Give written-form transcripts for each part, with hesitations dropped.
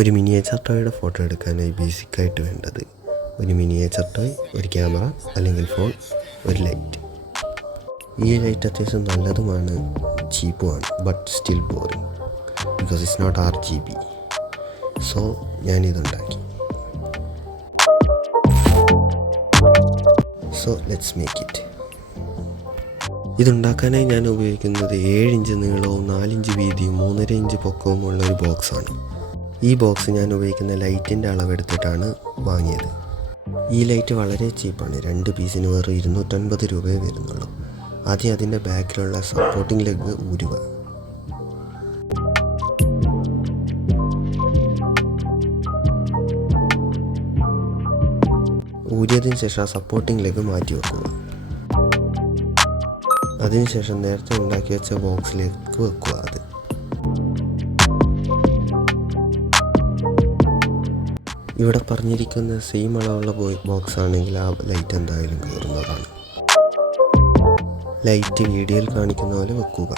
ഒരു miniature ടോയുടെ photo എടുക്കാനായി ബേസിക്കായിട്ട് വേണ്ടത് ഒരു മിനിയേച്ചർ ടോയ്, ഒരു ക്യാമറ അല്ലെങ്കിൽ ഫോൺ, ഒരു ലൈറ്റ്. ഈ ലൈറ്റ് അത്യാവശ്യം നല്ലതുമാണ്, ചീപ്പുമാണ്, but still boring because it's not RGB. So ഞാനിതുണ്ടാക്കി. So let's make it. ഇതുണ്ടാക്കാനായി ഞാൻ ഉപയോഗിക്കുന്നത് 7 ഇഞ്ച് നീളവും 4 ഇഞ്ച് വീതിയും 3.5 ഇഞ്ച് പൊക്കവും ഉള്ള ഒരു ബോക്സാണ്. ഈ ബോക്സ് ഞാൻ ഉപയോഗിക്കുന്ന ലൈറ്റിൻ്റെ അളവെടുത്തിട്ടാണ് വാങ്ങിയത്. ഈ ലൈറ്റ് വളരെ ചീപ്പാണ്. 2 പീസിന് വെറും 250 രൂപയെ വരുന്നുള്ളൂ. ആദ്യം അതിൻ്റെ ബാക്കിലുള്ള സപ്പോർട്ടിംഗ് ലെഗ് ഊരുക. ഊരിയതിന് ശേഷം ആ സപ്പോർട്ടിംഗ് ലെഗ് മാറ്റി വെക്കുക. അതിനുശേഷം നേരത്തെ ഉണ്ടാക്കി വെച്ച ബോക്സിലേക്ക് വെക്കുക. അത് ഇവിടെ പറഞ്ഞിരിക്കുന്ന സെയിം അളവുള്ള ബോക്സ് ആണെങ്കിൽ ആ ലൈറ്റ് എന്തായാലും കയറുന്നതാണ്. ലൈറ്റ് വീഡിയോയിൽ കാണിക്കുന്ന പോലെ വെക്കുക.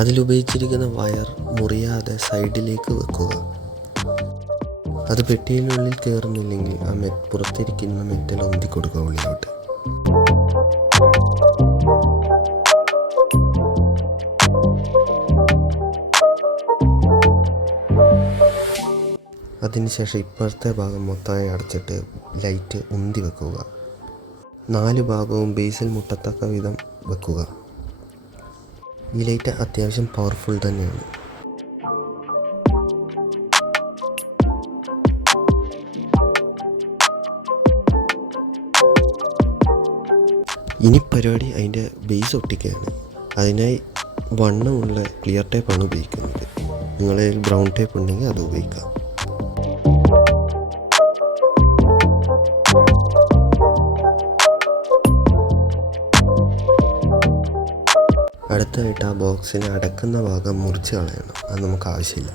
അതിലുപയോഗിച്ചിരിക്കുന്ന വയർ മുറിയാതെ സൈഡിലേക്ക് വെക്കുക. അത് പെട്ടിയിനുള്ളിൽ കയറുന്നില്ലെങ്കിൽ ആ പുറത്തിരിക്കുന്ന മെറ്റൽ ഒന്തി കൊടുക്കുക ഉള്ളിലോട്ട്. അതിനുശേഷം ഇപ്പുറത്തെ ഭാഗം മൊത്തമായി അടച്ചിട്ട് ലൈറ്റ് ഉന്തി വെക്കുക. 4 ഭാഗവും ബേസിൽ മുട്ടത്തക്ക വിധം വെക്കുക. ഈ ലൈറ്റ് അത്യാവശ്യം പവർഫുൾ തന്നെയാണ്. ഇനി പരിപാടി അതിൻ്റെ ബേസ് ഒട്ടിക്കുകയാണ്. അതിനായി വണ്ണമുള്ള ക്ലിയർ ടേപ്പാണ് ഉപയോഗിക്കുന്നത്. നിങ്ങളുടെ കയ്യിൽ ബ്രൗൺ ടേപ്പ് ഉണ്ടെങ്കിൽ അത് ഉപയോഗിക്കാം. അടുത്തായിട്ട് ആ ബോക്സിനെ അടക്കുന്ന ഭാഗം മുറിച്ച് കളയണം. അത് നമുക്ക് ആവശ്യമില്ല.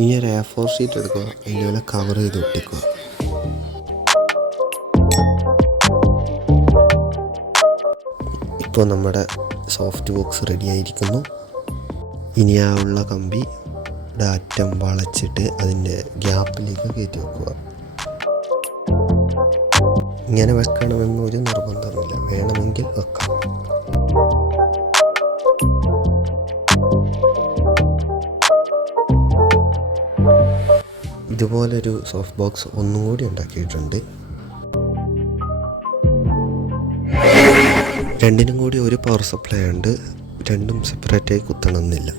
ഇനി ഒരു A4 ഷീറ്റ് എടുക്കുക. അതിൽ കവർ ചെയ്ത് ഒട്ടിക്കുക. ഇപ്പോൾ നമ്മുടെ സോഫ്റ്റ് ബോക്സ് റെഡി ആയിരിക്കുന്നു. ഇനി ആ ഉള്ള കമ്പിയുടെ അറ്റം വളച്ചിട്ട് അതിൻ്റെ ഗ്യാപ്പിലേക്ക് കയറ്റി വെക്കുക. ഇങ്ങനെ വെക്കണമെന്നൊരു നിർബന്ധമില്ല, വേണമെങ്കിൽ വെക്കാം. ഇതുപോലൊരു സോഫ്റ്റ് ബോക്സ് ഒന്നും കൂടി ഉണ്ടാക്കിയിട്ടുണ്ട്. രണ്ടിനും കൂടി ഒരു പവർ സപ്ലൈ ഉണ്ട്. രണ്ടും സെപ്പറേറ്റായി കുത്തണമെന്നില്ല.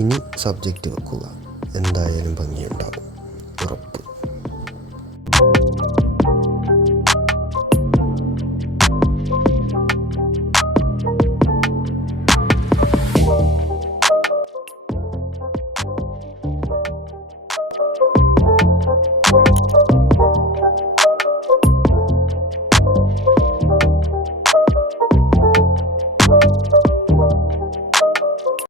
ഇനി സബ്ജക്റ്റ് വെക്കുക. എന്തായാലും ഭംഗിയുണ്ടാകും, ഉറപ്പ്.